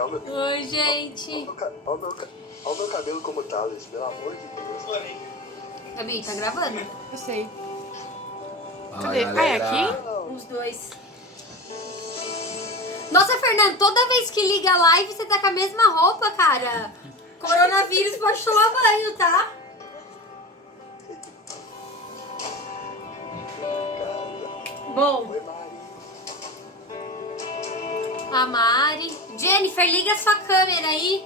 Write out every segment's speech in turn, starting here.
Olha o meu... Oi, gente. Olha o meu cabelo como tá, Liz, pelo amor de Deus. Gabi, tá gravando? Eu sei. Fala, Cadê? Ah, é aqui? Os dois. Nossa, Fernando, toda vez que liga a live, você tá com a mesma roupa, cara. Coronavírus pode tomar banho, tá? Bom, Oi, Mari. a Mari. Jennifer, liga a sua câmera aí.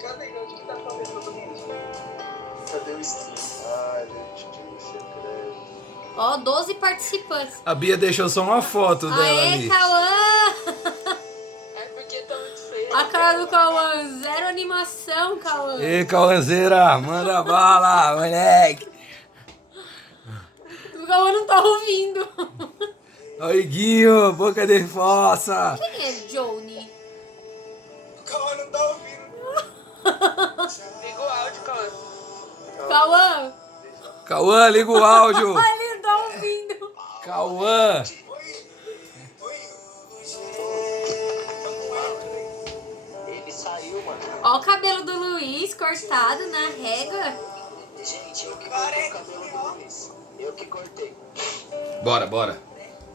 Cadê? Onde que tá falando todo mundo? Cadê o stream? Ai, gente, secreto. Ó, 12 participantes. A Bia deixou só uma foto dela Aê, ali. Cauã! É porque tá muito feio. A cara do Cauã, zero animação, Cauã. Ei, Cauãzeira, manda bala, moleque. O Cauã não tá ouvindo. Oi, Guinho, boca de fossa. Quem é Johnny? O Cauã não tá ouvindo. Liga o áudio, Cauã. Cauã? Cauã, liga o áudio. Ai, ele não tá ouvindo. Cauã. Ele saiu, mano. Ó o cabelo do Luiz cortado na régua. Gente, eu que cortei o cabelo do Luiz. Eu que cortei. Bora, bora.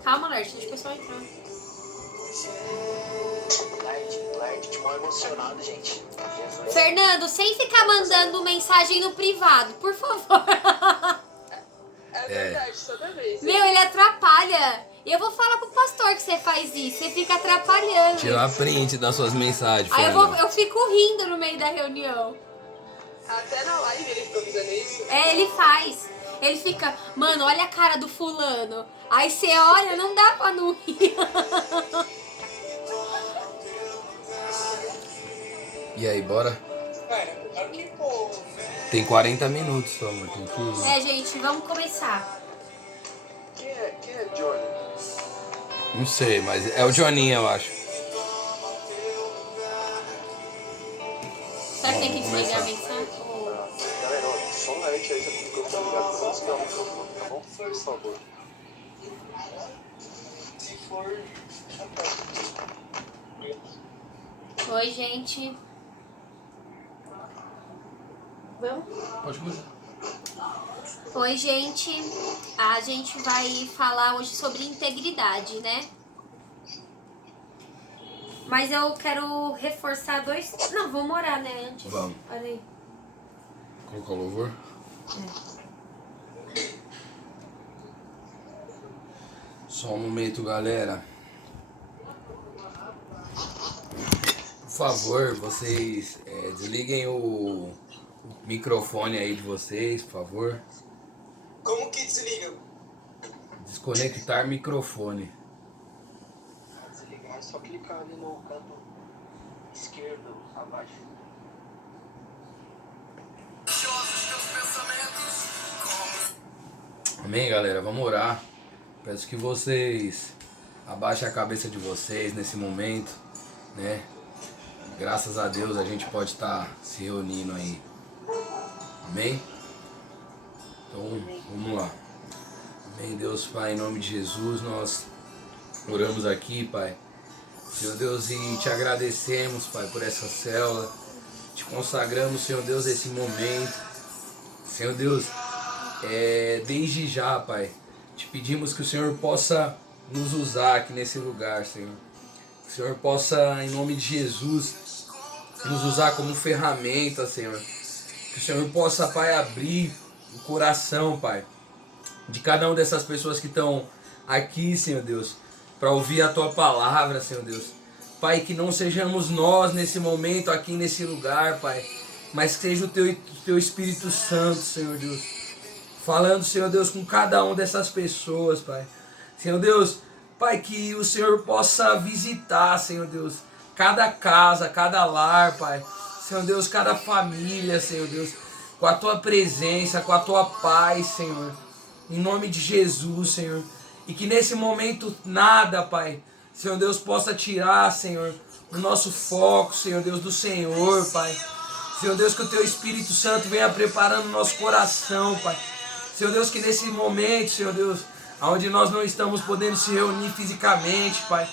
Calma, Larte, deixa o pessoal entrar. Lard, mal emocionado, gente. Jesus. Fernando, sem ficar mandando mensagem no privado, por favor. É verdade, toda vez. Meu, ele atrapalha. E eu vou falar pro pastor que você faz isso. Você fica atrapalhando. Tira a print das suas mensagens, Aí Fernando. eu fico rindo no meio da reunião. Até na live ele ficou fazendo isso. É, ele faz. Ele fica, mano, olha a cara do fulano. Aí você olha, não dá pra não rir. E aí, bora? Cara, olha que povo. Tem 40 minutos só, amor. Tem que ir. É, gente, vamos começar. Quem é Johnny? Não sei, mas é o Joninho, eu acho. Será que tem que Vamos desligar a começar. mensagem? Galera, ó, só um mente aí, você ficou ligado pra não desligar o microfone, tá bom? Por favor. Se for. Oi, gente. Vamos? Pode começar. Oi, gente. A gente vai falar hoje sobre integridade, né? Mas eu quero reforçar dois... Não, vamos orar, né, antes. Vamos. Olha aí. Colocar o louvor? Só um momento, galera. Por favor, vocês desliguem o microfone aí de vocês, por favor. Como que desliga? Desconectar microfone. Pra desligar é só clicar ali no canto esquerdo, abaixo. Amém, galera? Vamos orar. Peço que vocês abaixem a cabeça de vocês nesse momento, né? Graças a Deus a gente pode estar se reunindo aí. Amém? Então, vamos lá. Amém, Deus Pai, em nome de Jesus, nós oramos aqui, Pai. Senhor Deus, e te agradecemos, Pai, por essa célula. Te consagramos, Senhor Deus, esse momento. Senhor Deus, desde já, Pai, te pedimos que o Senhor possa nos usar aqui nesse lugar, Senhor. Que o Senhor possa, em nome de Jesus, nos usar como ferramenta, Senhor. Que o Senhor possa, Pai, abrir o coração, Pai, de cada uma dessas pessoas que estão aqui, Senhor Deus, para ouvir a Tua palavra, Senhor Deus. Pai, que não sejamos nós nesse momento aqui nesse lugar, Pai, mas que seja o Teu Espírito Santo, Senhor Deus, falando, Senhor Deus, com cada uma dessas pessoas, Pai. Senhor Deus, Pai, que o Senhor possa visitar, Senhor Deus, cada casa, cada lar, Pai. Senhor Deus, cada família, Senhor Deus, com a Tua presença, com a Tua paz, Senhor. Em nome de Jesus, Senhor. E que nesse momento nada, Pai, Senhor Deus, possa tirar, Senhor, o nosso foco, Senhor Deus, do Senhor, Pai. Senhor Deus, que o Teu Espírito Santo venha preparando o nosso coração, Pai. Senhor Deus, que nesse momento, Senhor Deus, onde nós não estamos podendo se reunir fisicamente, Pai,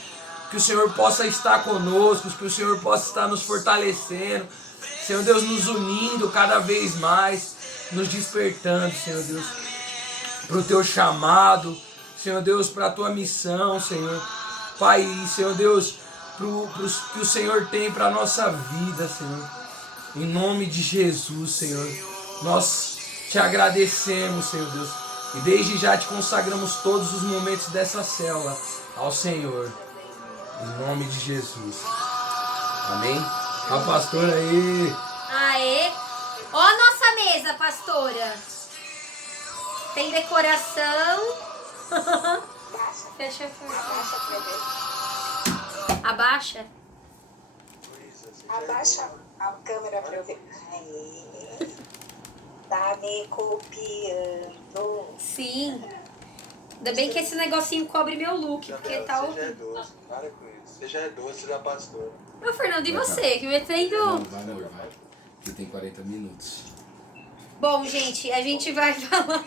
que o Senhor possa estar conosco, que o Senhor possa estar nos fortalecendo, Senhor Deus, nos unindo cada vez mais, nos despertando, Senhor Deus, para o teu chamado, Senhor Deus, para a tua missão, Senhor. Pai, e Senhor Deus, que o Senhor tem para a nossa vida, Senhor. Em nome de Jesus, Senhor, nós te agradecemos, Senhor Deus. E desde já te consagramos todos os momentos dessa célula ao Senhor. Em nome de Jesus. Amém? A pastora aí. Aê! Ó a nossa mesa, pastora. Tem decoração. Fecha a porta. Abaixa. Abaixa a câmera pra eu ver. Aê. Tá me copiando. Sim. Ainda bem que esse negocinho cobre meu look, porque tá Você já é horrível. doce, para com isso. Você já é doce da pastora. Ô, Fernando, e você? Que metendo... Vai, amor, vai. Aqui tem 40 minutos. Bom, gente, a gente vai falar...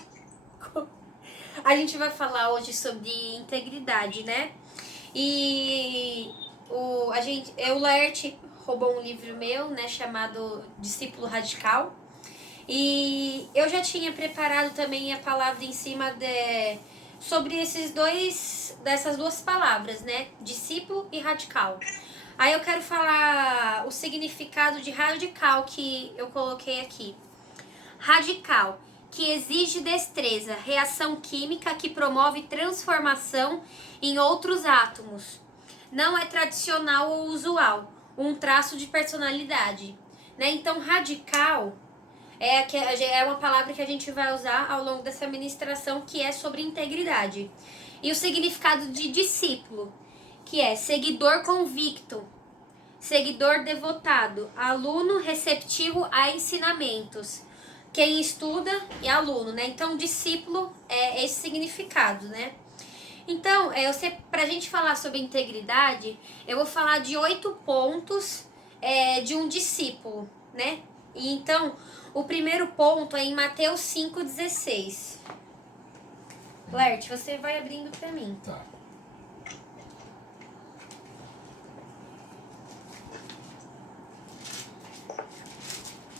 A gente vai falar hoje sobre integridade, né? E o Laerte roubou um livro meu, né, chamado Discípulo Radical. E eu já tinha preparado também a palavra em cima sobre dessas duas palavras, né? Discípulo e radical. Aí eu quero falar o significado de radical que eu coloquei aqui. Radical, que exige destreza, reação química que promove transformação em outros átomos. Não é tradicional ou usual, um traço de personalidade, né? Então, radical é uma palavra que a gente vai usar ao longo dessa ministração, que é sobre integridade. E o significado de discípulo, que é seguidor convicto, seguidor devotado, aluno receptivo a ensinamentos. Quem estuda e aluno, né? Então, discípulo é esse significado, né? Então, pra gente falar sobre integridade, eu vou falar de 8 pontos de um discípulo, né? E então, o primeiro ponto é em Mateus 5,16. Lert, você vai abrindo pra mim. Tá.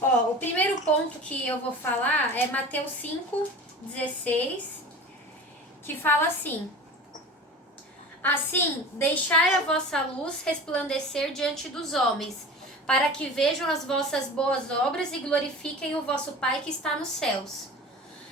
Ó, o primeiro ponto que eu vou falar é Mateus 5,16, que fala assim: assim, deixai a vossa luz resplandecer diante dos homens, para que vejam as vossas boas obras e glorifiquem o vosso Pai que está nos céus.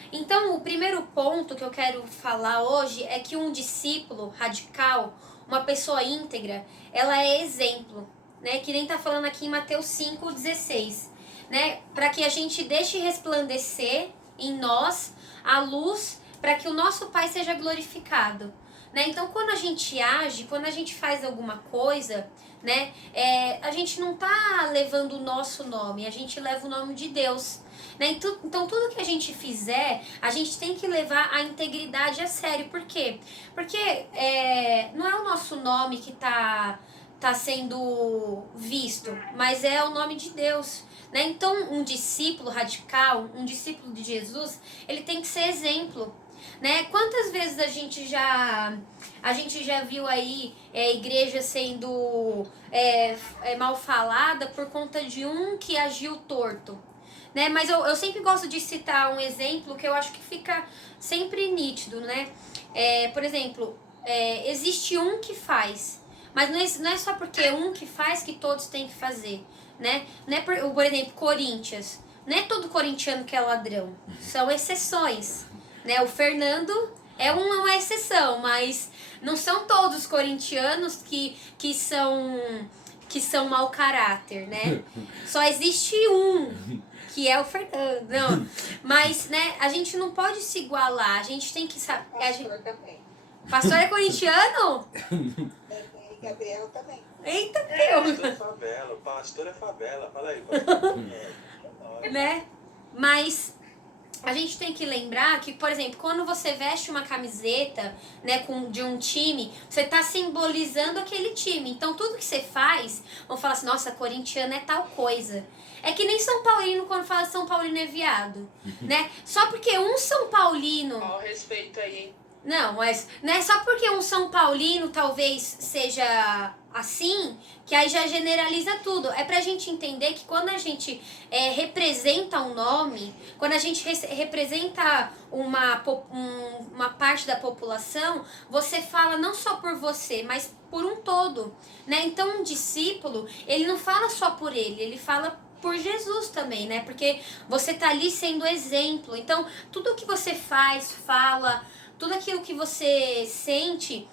Então, o primeiro ponto que eu quero falar hoje é que um discípulo radical, uma pessoa íntegra, ela é exemplo, né? Que nem tá falando aqui em Mateus 5,16, né? Para que a gente deixe resplandecer em nós a luz, para que o nosso Pai seja glorificado, né? Então, quando a gente age, quando a gente faz alguma coisa, né? A gente não tá levando o nosso nome, a gente leva o nome de Deus, né? Então, tudo que a gente fizer, a gente tem que levar a integridade a sério. Por quê? Porque não é o nosso nome que tá sendo visto, mas é o nome de Deus, né? Então, um discípulo radical, um discípulo de Jesus, ele tem que ser exemplo, né? Quantas vezes a gente já viu aí igreja sendo mal falada por conta de um que agiu torto, né? Mas eu sempre gosto de citar um exemplo que eu acho que fica sempre nítido, né? Por exemplo, existe um que faz, mas não é só porque um que faz que todos têm que fazer, né? Não é por exemplo, Corinthians. Não é todo corintiano que é ladrão. São exceções, né? O Fernando é uma exceção, mas não são todos corintianos que são mau caráter, né? Só existe um, que é o Fernando. Não. Mas, né, a gente não pode se igualar. A gente tem que saber. Pastor também. Pastor é corintiano? E Gabriel também. Eita, Pastor é Deus! favela, o pastor é favela. Fala aí, pastor. Né? Mas a gente tem que lembrar que, por exemplo, quando você veste uma camiseta, né, de um time, você tá simbolizando aquele time. Então, tudo que você faz, vão falar assim, nossa, corintiano é tal coisa. É que nem São Paulino, quando fala São Paulino é viado, né? Só porque um São Paulino... Ó, o respeito aí, hein? Não, mas não é só porque um São Paulino talvez seja assim, que aí já generaliza tudo. É pra gente entender que quando a gente representa um nome, quando a gente representa uma parte da população, você fala não só por você, mas por um todo, né? Então um discípulo, ele não fala só por ele fala por Jesus também, né? Porque você tá ali sendo exemplo. Então, tudo que você faz, fala, tudo aquilo que você sente,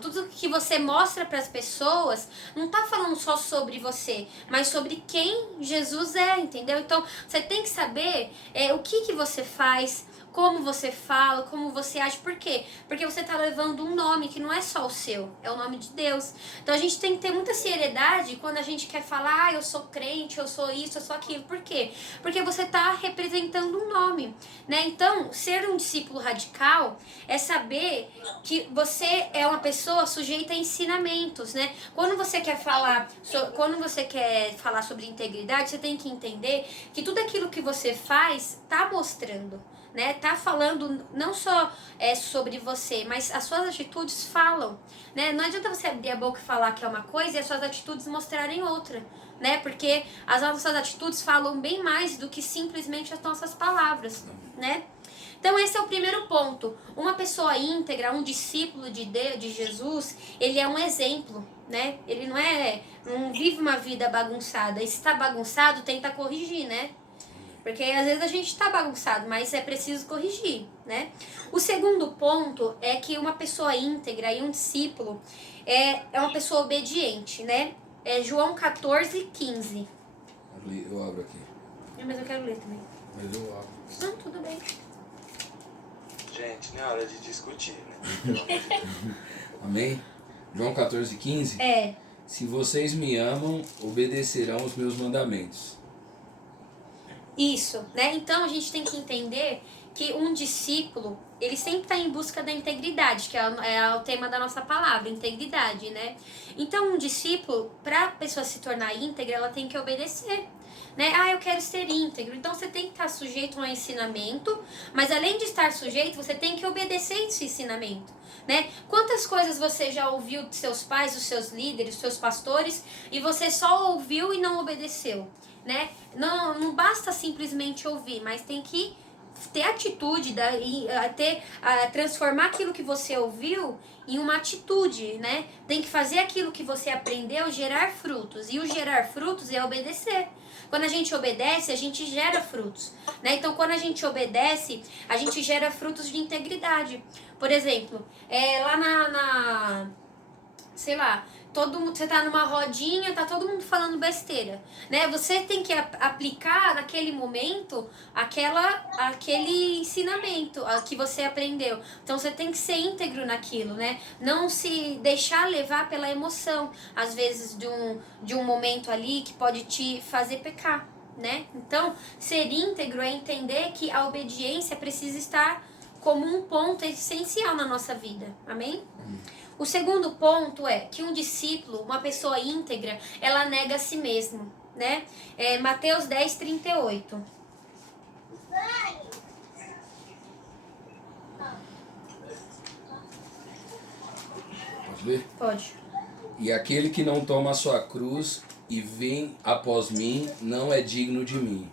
tudo que você mostra para as pessoas, não tá falando só sobre você, mas sobre quem Jesus é, entendeu? Então, você tem que saber o que você faz, como você fala, como você age. Por quê? Porque você tá levando um nome que não é só o seu, é o nome de Deus. Então a gente tem que ter muita seriedade quando a gente quer falar, eu sou crente, eu sou isso, eu sou aquilo. Por quê? Porque você tá representando um nome, né? Então, ser um discípulo radical é saber que você é uma pessoa sujeita a ensinamentos, né? Quando você quer falar sobre integridade, você tem que entender que tudo aquilo que você faz tá mostrando, né? Tá falando não só sobre você, mas as suas atitudes falam, né? Não adianta você abrir a boca e falar que é uma coisa e as suas atitudes mostrarem outra, né? Porque as nossas atitudes falam bem mais do que simplesmente as nossas palavras, né? Então esse é o primeiro ponto. Uma pessoa íntegra, um discípulo de Jesus, ele é um exemplo, né? Ele não vive uma vida bagunçada. E se tá bagunçado, tenta corrigir, né? Porque às vezes a gente tá bagunçado, mas é preciso corrigir, né? O segundo ponto é que uma pessoa íntegra e um discípulo é uma pessoa obediente, né? É João 14:15. Eu abro aqui. Mas eu quero ler também. Mas eu abro. Não, tudo bem. Gente, não é hora de discutir, né? Amém? João 14:15. Se vocês me amam, obedecerão os meus mandamentos. Isso, né? Então a gente tem que entender que um discípulo, ele sempre está em busca da integridade, que é o tema da nossa palavra, integridade, né? Então um discípulo, para a pessoa se tornar íntegra, ela tem que obedecer, né? Eu quero ser íntegro. Então você tem que estar sujeito a um ensinamento, mas além de estar sujeito, você tem que obedecer esse ensinamento, né? Quantas coisas você já ouviu de seus pais, dos seus líderes, dos seus pastores, e você só ouviu e não obedeceu, né? Não basta simplesmente ouvir, mas tem que ter atitude, transformar aquilo que você ouviu em uma atitude, né? Tem que fazer aquilo que você aprendeu gerar frutos, e o gerar frutos é obedecer. Quando a gente obedece, a gente gera frutos, né? Então, quando a gente obedece, a gente gera frutos de integridade. Por exemplo, lá sei lá, todo mundo, você tá numa rodinha, tá todo mundo falando besteira, né? Você tem que aplicar naquele momento aquele ensinamento que você aprendeu. Então você tem que ser íntegro naquilo, né? Não se deixar levar pela emoção, às vezes de um momento ali que pode te fazer pecar, né? Então, ser íntegro é entender que a obediência precisa estar como um ponto essencial na nossa vida. Amém? O segundo ponto é que um discípulo, uma pessoa íntegra, ela nega a si mesmo, né? Mateus 10:38. Pode ver? Pode. E aquele que não toma a sua cruz e vem após mim, não é digno de mim.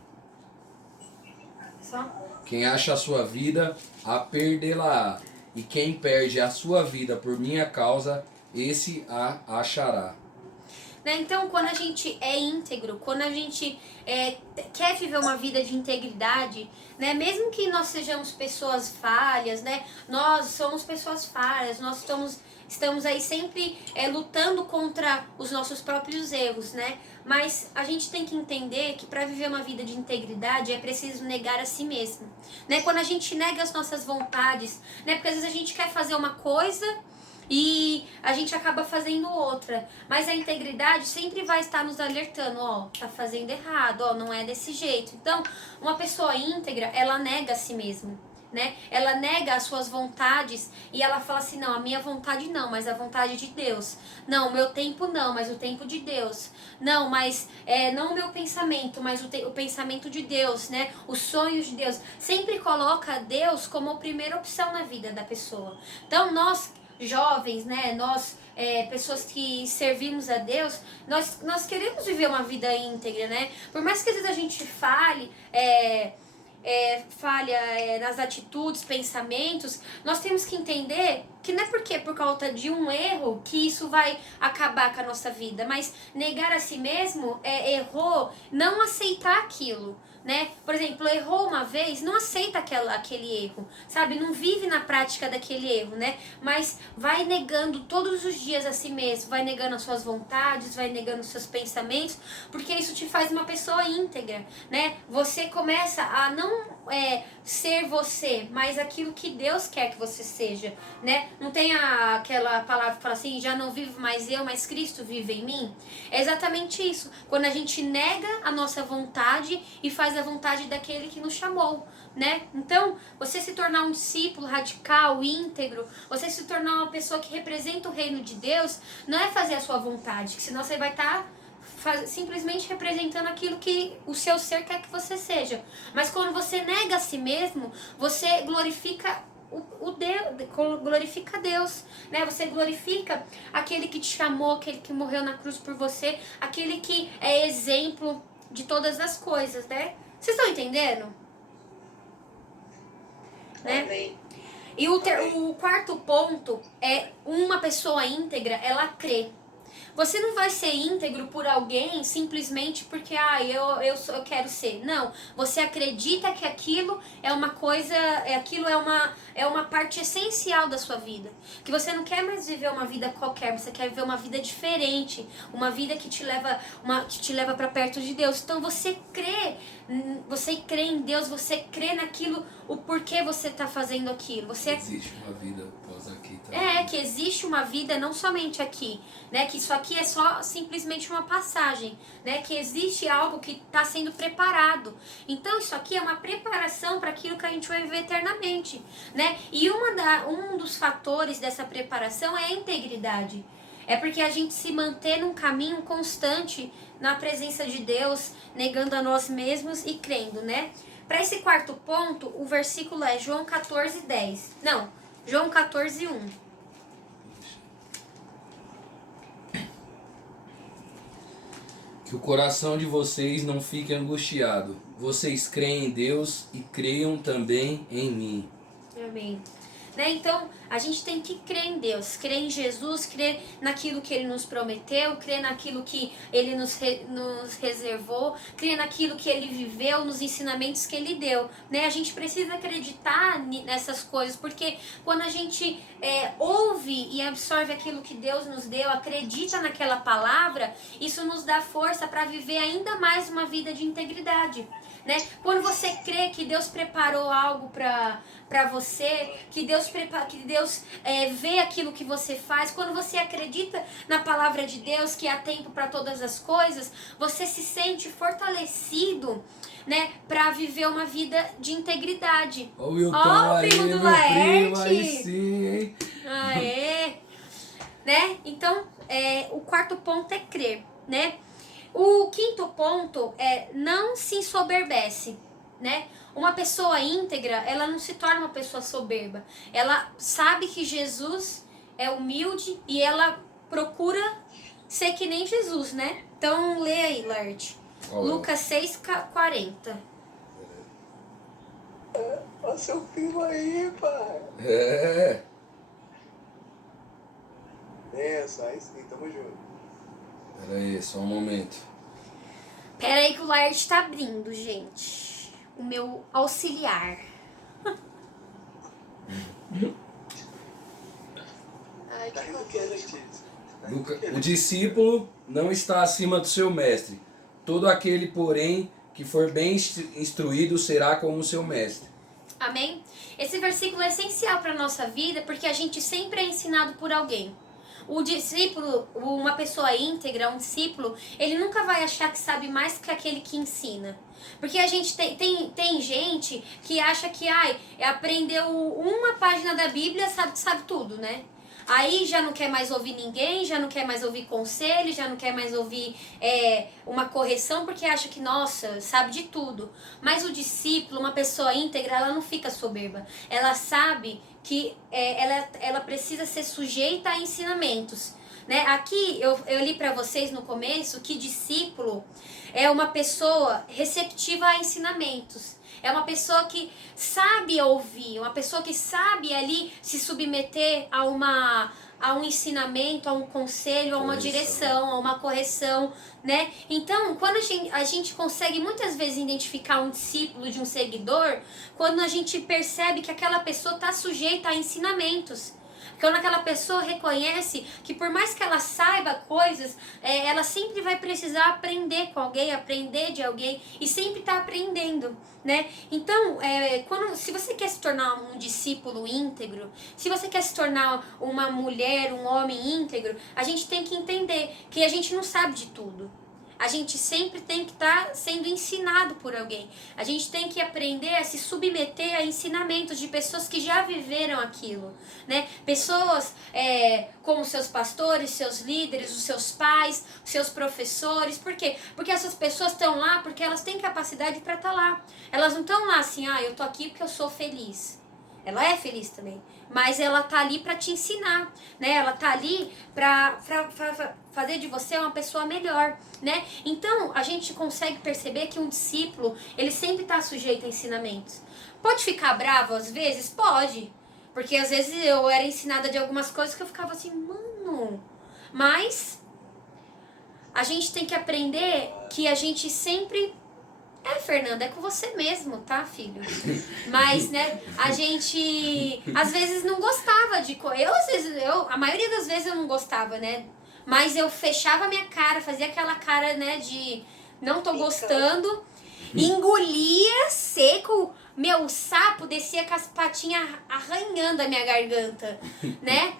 Só? Quem acha a sua vida, a perdê-la-á. E quem perde a sua vida por minha causa, esse a achará. Né? Então, quando a gente é íntegro, quando a gente quer viver uma vida de integridade, né? Mesmo que nós sejamos pessoas falhas, né? Nós somos pessoas falhas, nós estamos aí sempre lutando contra os nossos próprios erros, né? Mas a gente tem que entender que para viver uma vida de integridade é preciso negar a si mesmo, né? Quando a gente nega as nossas vontades, né? Porque às vezes a gente quer fazer uma coisa e a gente acaba fazendo outra, mas a integridade sempre vai estar nos alertando, tá fazendo errado, não é desse jeito. Então, uma pessoa íntegra, ela nega a si mesma, né? Ela nega as suas vontades e ela fala assim, não, a minha vontade não, mas a vontade de Deus. Não, o meu tempo não, mas o tempo de Deus. Não, mas não o meu pensamento, mas o pensamento de Deus, né? Os sonhos de Deus. Sempre coloca Deus como a primeira opção na vida da pessoa. Então, nós jovens, né? Nós, pessoas que servimos a Deus, nós queremos viver uma vida íntegra, né? Por mais que às vezes a gente falha nas atitudes, pensamentos, nós temos que entender que não é porque por causa de um erro que isso vai acabar com a nossa vida, mas negar a si mesmo, errou, não aceitar aquilo, né? Por exemplo, errou uma vez, não aceita aquele erro, sabe? Não vive na prática daquele erro, né? Mas vai negando todos os dias a si mesmo, vai negando as suas vontades, vai negando os seus pensamentos, porque isso te faz uma pessoa íntegra, né? Você começa a não ser você, mas aquilo que Deus quer que você seja, né? Não tem aquela palavra que fala assim, já não vivo mais eu, mas Cristo vive em mim? É exatamente isso. Quando a gente nega a nossa vontade e faz a vontade daquele que nos chamou, né? Então, você se tornar um discípulo radical, íntegro, você se tornar uma pessoa que representa o reino de Deus, não é fazer a sua vontade, que senão você vai estar simplesmente representando aquilo que o seu ser quer que você seja. Mas quando você nega a si mesmo, você glorifica glorifica Deus, né? Você glorifica aquele que te chamou, aquele que morreu na cruz por você, aquele que é exemplo de todas as coisas, né? Vocês estão entendendo? Né? E o quarto ponto é uma pessoa íntegra, ela crê. Você não vai ser íntegro por alguém simplesmente porque eu quero ser. Não, você acredita que aquilo é uma coisa, aquilo é uma parte essencial da sua vida. Que você não quer mais viver uma vida qualquer, você quer viver uma vida diferente, uma vida que te leva para perto de Deus. Então você crê em Deus, você crê naquilo, o porquê você está fazendo aquilo. Existe uma vida após aqui também. Que existe uma vida não somente aqui, né? Que isso aqui é só simplesmente uma passagem, né? Que existe algo que está sendo preparado. Então isso aqui é uma preparação para aquilo que a gente vai viver eternamente, né? E um dos fatores dessa preparação é a integridade. É porque a gente se mantém num caminho constante na presença de Deus, negando a nós mesmos e crendo, né? Para esse quarto ponto, o versículo é João 14:10. Não, João 14:1. Que o coração de vocês não fique angustiado. Vocês creem em Deus e creiam também em mim. Amém. Né? Então, a gente tem que crer em Deus, crer em Jesus, crer naquilo que Ele nos prometeu, crer naquilo que Ele nos reservou, crer naquilo que Ele viveu, nos ensinamentos que Ele deu. Né? A gente precisa acreditar nessas coisas, porque quando a gente ouve e absorve aquilo que Deus nos deu, acredita naquela palavra, isso nos dá força para viver ainda mais uma vida de integridade. Né? Quando você crê que Deus preparou algo para você, que Deus vê aquilo que você faz, quando você acredita na palavra de Deus, que há tempo para todas as coisas, você se sente fortalecido, né, para viver uma vida de integridade. Ó o Wilton primo do meu Laerte! primo, aí sim, hein? Aê! Né? Então, o quarto ponto é crer, né? O quinto ponto é não se ensoberbece, né? Uma pessoa íntegra, ela não se torna uma pessoa soberba. Ela sabe que Jesus é humilde e ela procura ser que nem Jesus, né? Então, lê aí, Larte. Lucas 6:40. Olha seu primo aí, pai. Aí sim, tamo junto. Pera aí, só um momento. Pera aí que o Larte tá abrindo, gente. O meu auxiliar. Ai, Tá que rindo o que, Letícia? O discípulo não está acima do seu mestre. Todo aquele, porém, que for bem instruído será como o seu mestre. Amém? Esse versículo é essencial para a nossa vida porque a gente sempre é ensinado por alguém. O discípulo, uma pessoa íntegra, um discípulo, ele nunca vai achar que sabe mais que aquele que ensina. Porque a gente tem gente que acha que aprendeu uma página da Bíblia, sabe tudo, né? Aí já não quer mais ouvir ninguém, já não quer mais ouvir conselho, já não quer mais ouvir uma correção, porque acha que, nossa, sabe de tudo. Mas o discípulo, uma pessoa íntegra, ela não fica soberba. Ela sabe que ela precisa ser sujeita a ensinamentos. Né? Aqui eu li para vocês no começo que discípulo é uma pessoa receptiva a ensinamentos. É uma pessoa que sabe ouvir, uma pessoa que sabe ali se submeter a um ensinamento, a um conselho, a uma direção, a uma correção, né? Então, quando a gente consegue muitas vezes identificar um discípulo de um seguidor, quando a gente percebe que aquela pessoa está sujeita a ensinamentos. Quando aquela pessoa reconhece que por mais que ela saiba coisas, ela sempre vai precisar aprender com alguém, aprender de alguém e sempre está aprendendo, né? Então, se você quer se tornar um discípulo íntegro, se você quer se tornar uma mulher, um homem íntegro, a gente tem que entender que a gente não sabe de tudo. A gente sempre tem que estar sendo ensinado por alguém. A gente tem que aprender a se submeter a ensinamentos de pessoas que já viveram aquilo, né? Pessoas como seus pastores, seus líderes, os seus pais, os seus professores. Por quê? Porque essas pessoas estão lá porque elas têm capacidade para estar lá. Elas não estão lá assim, eu tô aqui porque eu sou feliz. Ela é feliz também, mas ela tá ali para te ensinar, né? Ela tá ali para fazer de você uma pessoa melhor, né? Então, a gente consegue perceber que um discípulo, ele sempre tá sujeito a ensinamentos. Pode ficar bravo às vezes? Pode. Porque às vezes eu era ensinada de algumas coisas que eu ficava assim, mano. Mas a gente tem que aprender que a gente sempre... Fernanda, é com você mesmo, tá, filho? Mas, né, a gente às vezes não gostava de... a maioria das vezes eu não gostava, né? Mas eu fechava a minha cara, fazia aquela cara, né, de não tô gostando, engolia seco, meu sapo descia com as patinhas arranhando a minha garganta, né?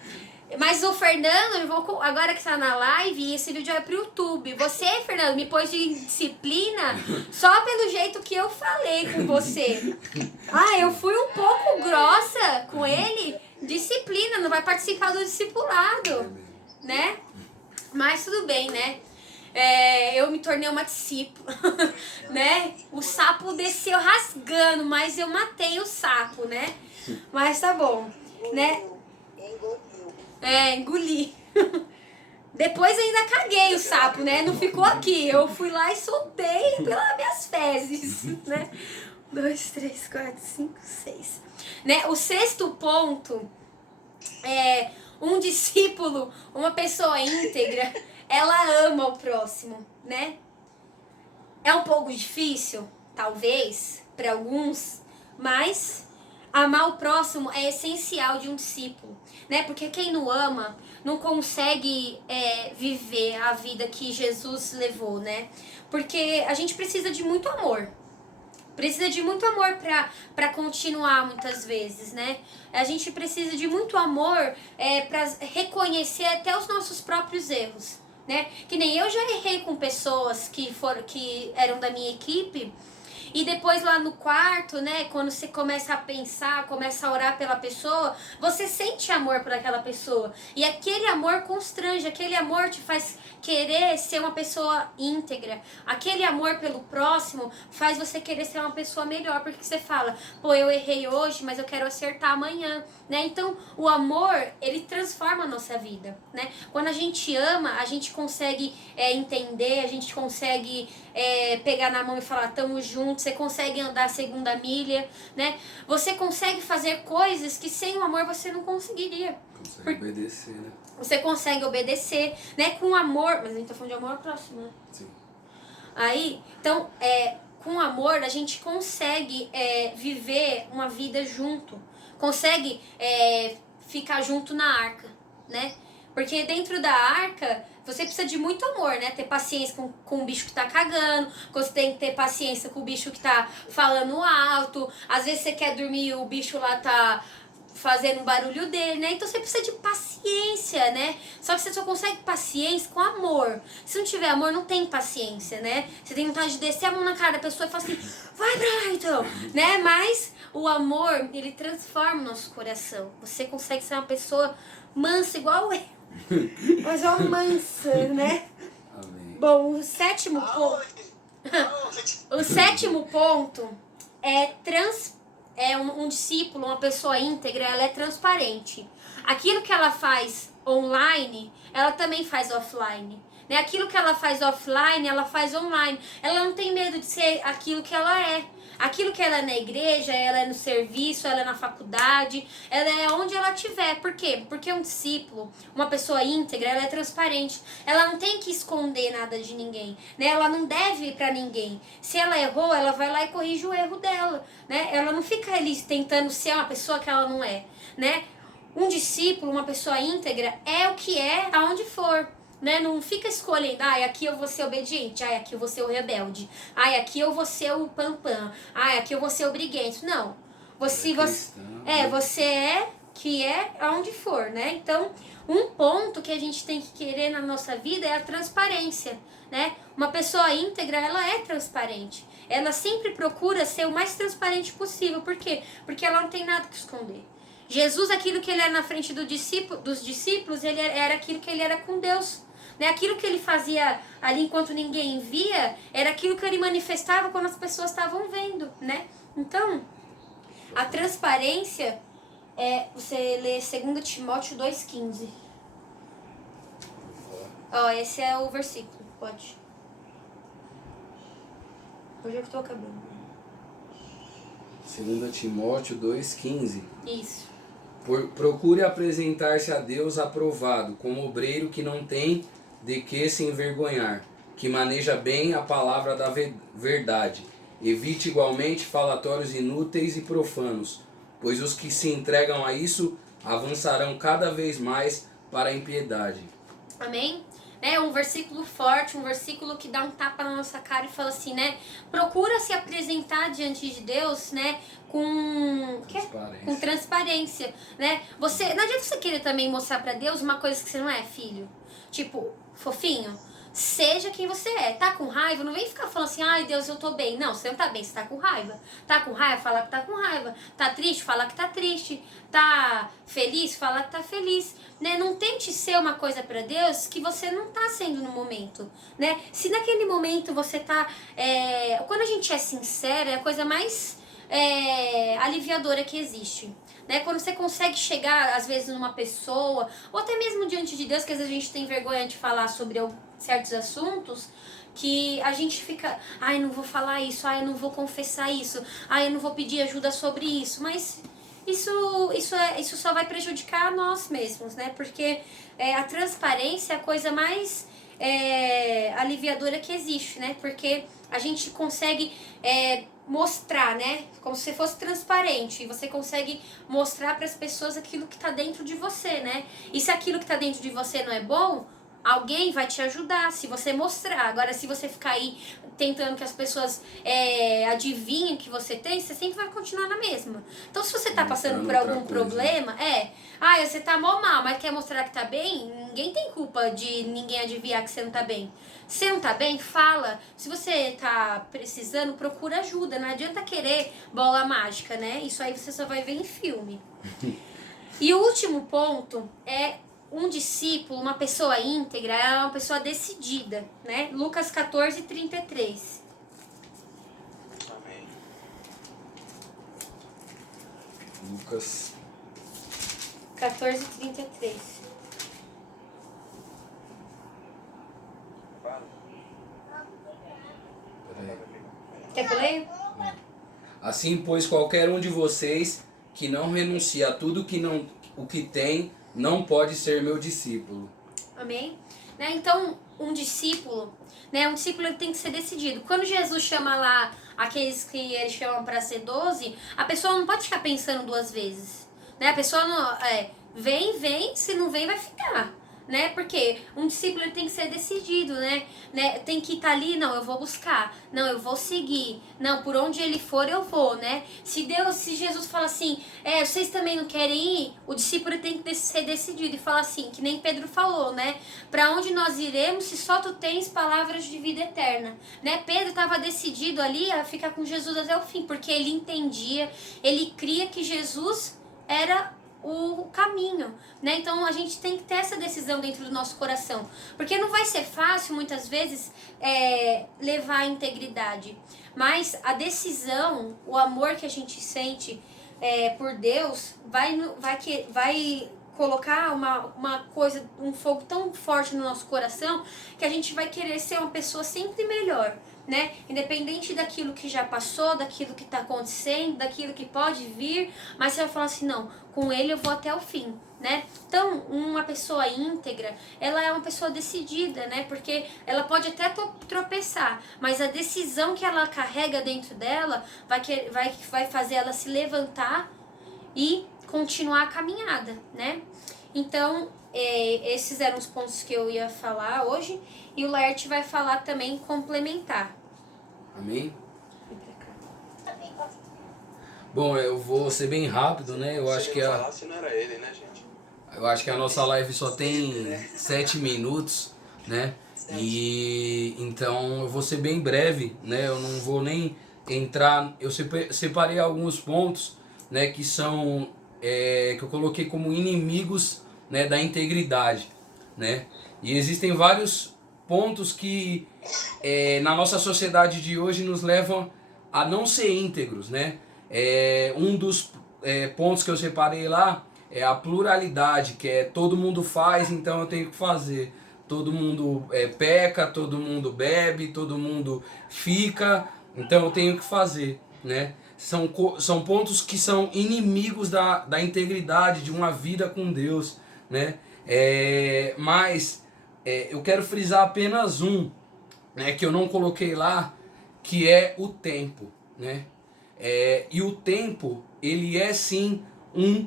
Mas o Fernando, agora que tá na live, esse vídeo é pro YouTube. Você, Fernando, me pôs de disciplina só pelo jeito que eu falei com você. Eu fui um pouco grossa com ele. Disciplina, não vai participar do discipulado, né? Mas tudo bem, né? Eu me tornei uma discípula, né? O sapo desceu rasgando, mas eu matei o sapo, né? Mas tá bom, né? Engoli. Depois ainda caguei o sapo, né? Não ficou aqui. Eu fui lá e soltei pelas minhas fezes, né? 2, 3, 4, 5, 6. Né? O sexto ponto é um discípulo, uma pessoa íntegra, ela ama o próximo, né? É um pouco difícil, talvez, para alguns, mas amar o próximo é essencial de um discípulo, né? Porque quem não ama não consegue viver a vida que Jesus levou, né? Porque a gente precisa de muito amor. Precisa de muito amor para continuar muitas vezes, né? A gente precisa de muito amor para reconhecer até os nossos próprios erros, né? Que nem eu já errei com pessoas que eram da minha equipe. E depois lá no quarto, né, quando você começa a pensar, começa a orar pela pessoa, você sente amor por aquela pessoa. E aquele amor constrange, aquele amor te faz querer ser uma pessoa íntegra. Aquele amor pelo próximo faz você querer ser uma pessoa melhor, porque você fala, eu errei hoje, mas eu quero acertar amanhã, né? Então, o amor, ele transforma a nossa vida, né? Quando a gente ama, a gente consegue entender, a gente consegue pegar na mão e falar, tamo junto, você consegue andar a segunda milha, né? Você consegue fazer coisas que sem o amor você não conseguiria. Consegue obedecer, né? Você consegue obedecer, né? Com amor, mas a gente tá falando de amor ao próximo, né? Sim. Aí, então, com amor a gente consegue viver uma vida junto, consegue ficar junto na arca, né? Porque dentro da arca você precisa de muito amor, né? Ter paciência com o bicho que tá cagando, você tem que ter paciência com o bicho que tá falando alto, às vezes você quer dormir e o bicho lá tá fazendo o barulho dele, né? Então você precisa de paciência, né? Só que você só consegue paciência com amor. Se não tiver amor, não tem paciência, né? Você tem vontade de descer a mão na cara da pessoa e falar assim, vai pra lá então, né? Mas o amor, ele transforma o nosso coração. Você consegue ser uma pessoa mansa igual eu. Mas é uma mansa, né? Amém. Bom, o sétimo ponto... O sétimo ponto é um discípulo, uma pessoa íntegra, ela é transparente. Aquilo que ela faz online, ela também faz offline. Né? Aquilo que ela faz offline, ela faz online. Ela não tem medo de ser aquilo que ela é. Aquilo que ela é na igreja, ela é no serviço, ela é na faculdade, ela é onde ela estiver. Por quê? Porque um discípulo, uma pessoa íntegra, ela é transparente. Ela não tem que esconder nada de ninguém, né? Ela não deve ir pra ninguém. Se ela errou, ela vai lá e corrige o erro dela, né? Ela não fica ali tentando ser uma pessoa que ela não é, né? Um discípulo, uma pessoa íntegra, é o que é aonde for. Né? Não fica escolhendo, aqui eu vou ser obediente, aqui eu vou ser o rebelde, aqui eu vou ser o pampam, aqui eu vou ser o briguento. Não. Você é que é aonde for, né? Então, um ponto que a gente tem que querer na nossa vida é a transparência, né? Uma pessoa íntegra, ela é transparente. Ela sempre procura ser o mais transparente possível. Por quê? Porque ela não tem nada que esconder. Jesus, aquilo que ele era na frente dos discípulos, ele era aquilo que ele era com Deus. Né? Aquilo que ele fazia ali enquanto ninguém via, era aquilo que ele manifestava quando as pessoas estavam vendo, né? Então, a transparência você lê 2 Timóteo 2,15. Esse é o versículo, pode. Hoje eu tô acabando. 2 Timóteo 2,15. Isso. Procure apresentar-se a Deus aprovado, como obreiro que não tem de que se envergonhar, que maneja bem a palavra da verdade. Evite igualmente falatórios inúteis e profanos, pois os que se entregam a isso avançarão cada vez mais para a impiedade. Amém? Um versículo forte, um versículo que dá um tapa na nossa cara e fala assim, né? Procura se apresentar diante de Deus, né? Com transparência, né? Não adianta você querer também mostrar pra Deus uma coisa que você não é, filho. Tipo, fofinho, seja quem você é. Tá com raiva? Não vem ficar falando assim, ai Deus, eu tô bem. Não, você não tá bem, você tá com raiva. Tá com raiva? Fala que tá com raiva. Tá triste? Fala que tá triste. Tá feliz? Fala que tá feliz. Né? Não tente ser uma coisa pra Deus que você não tá sendo no momento. Né? Se naquele momento você tá... Quando a gente é sincera, é a coisa mais aliviadora que existe. Né? Quando você consegue chegar, às vezes, numa pessoa, ou até mesmo diante de Deus, que às vezes a gente tem vergonha de falar sobre certos assuntos, que a gente fica, eu não vou falar isso, eu não vou confessar isso, eu não vou pedir ajuda sobre isso, mas isso só vai prejudicar nós mesmos, né? Porque a transparência é a coisa mais aliviadora que existe, né? Porque a gente consegue mostrar, né? Como se fosse transparente. E você consegue mostrar para as pessoas aquilo que está dentro de você, né? E se aquilo que está dentro de você não é bom, alguém vai te ajudar se você mostrar. Agora, se você ficar aí tentando que as pessoas adivinhem o que você tem, você sempre vai continuar na mesma. Então, se você tá passando por algum problema, você tá mal, mas quer mostrar que tá bem, ninguém tem culpa de ninguém adivinhar que você não tá bem. Se você não tá bem, fala. Se você tá precisando, procura ajuda. Não adianta querer bola mágica, né? Isso aí você só vai ver em filme. E o último ponto é um discípulo, uma pessoa íntegra, ela é uma pessoa decidida, né? Lucas 14:33. Amém. Lucas 14:33. Quer que eu leia? Assim, pois, qualquer um de vocês que não renuncia a tudo o que tem, não pode ser meu discípulo. Amém? Né? Então, um discípulo ele tem que ser decidido. Quando Jesus chama lá aqueles que eles chamam para ser 12, a pessoa não pode ficar pensando duas vezes. Né? A pessoa não, vem, se não vem, vai ficar. Né? Porque um discípulo ele tem que ser decidido, né? né? Tem que estar ali, não, eu vou buscar, não, eu vou seguir, não, por onde ele for eu vou, né? Se Jesus fala assim, vocês também não querem ir, o discípulo tem que ser decidido e falar assim, que nem Pedro falou, né? Para onde nós iremos se só tu tens palavras de vida eterna, né? Pedro estava decidido ali a ficar com Jesus até o fim, porque ele entendia, ele cria que Jesus era o caminho, né? Então a gente tem que ter essa decisão dentro do nosso coração, porque não vai ser fácil muitas vezes levar a integridade, mas a decisão, o amor que a gente sente por Deus vai colocar uma coisa, um fogo tão forte no nosso coração que a gente vai querer ser uma pessoa sempre melhor, né? Independente daquilo que já passou, daquilo que está acontecendo, daquilo que pode vir, mas você vai falar assim, não, com ele eu vou até o fim, né? Então, uma pessoa íntegra, ela é uma pessoa decidida, né? Porque ela pode até tropeçar, mas a decisão que ela carrega dentro dela vai fazer ela se levantar e continuar a caminhada, né? Então, esses eram os pontos que eu ia falar hoje, e o Laerte vai falar também, complementar. Amém? Bom, eu vou ser bem rápido, né? Eu acho que não era ele, né, gente? Eu acho que a nossa live só tem 7 minutos, né? E então eu vou ser bem breve, né? Eu não vou nem entrar. Eu separei alguns pontos, né? Que são que eu coloquei como inimigos, né? Da integridade, né? E existem vários pontos que na nossa sociedade de hoje nos levam a não ser íntegros, né? Um dos pontos que eu separei lá é a pluralidade, que é todo mundo faz, então eu tenho que fazer. Todo mundo peca, todo mundo bebe, todo mundo fica, então eu tenho que fazer, né? São pontos que são inimigos da integridade, de uma vida com Deus, né? Mas eu quero frisar apenas um, né, que eu não coloquei lá, que é o tempo, né? E o tempo, ele é sim um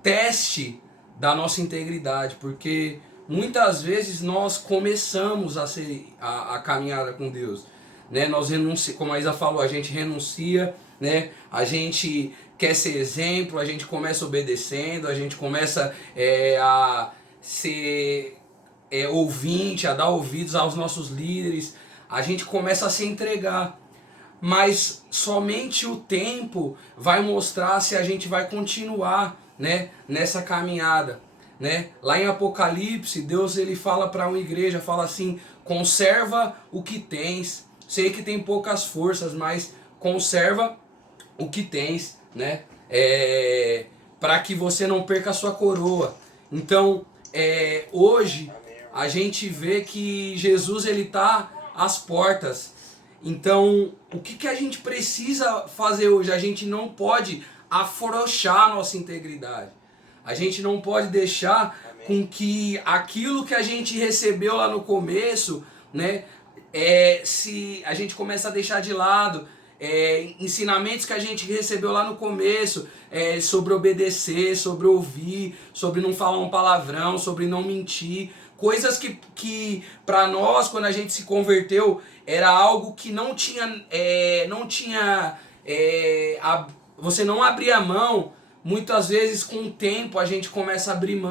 teste da nossa integridade, porque muitas vezes nós começamos a caminhada com Deus, né? Nós renunciamos, como a Isa falou, a gente renuncia, né? A gente quer ser exemplo, a gente começa obedecendo, a gente começa a ser ouvinte, a dar ouvidos aos nossos líderes, a gente começa a se entregar. Mas somente o tempo vai mostrar se a gente vai continuar, né, nessa caminhada, né? Lá em Apocalipse, Deus ele fala para uma igreja, fala assim, conserva o que tens. Sei que tem poucas forças, mas conserva o que tens, né? Para que você não perca a sua coroa. Então, hoje a gente vê que Jesus ele tá às portas. Então, o que a gente precisa fazer hoje? A gente não pode afrouxar a nossa integridade. A gente não pode deixar com que aquilo que a gente recebeu lá no começo, né, se a gente começa a deixar de lado, ensinamentos que a gente recebeu lá no começo, sobre obedecer, sobre ouvir, sobre não falar um palavrão, sobre não mentir, coisas que para nós, quando a gente se converteu, era algo que não tinha, você não abria mão. Muitas vezes com o tempo a gente começa a abrir mão.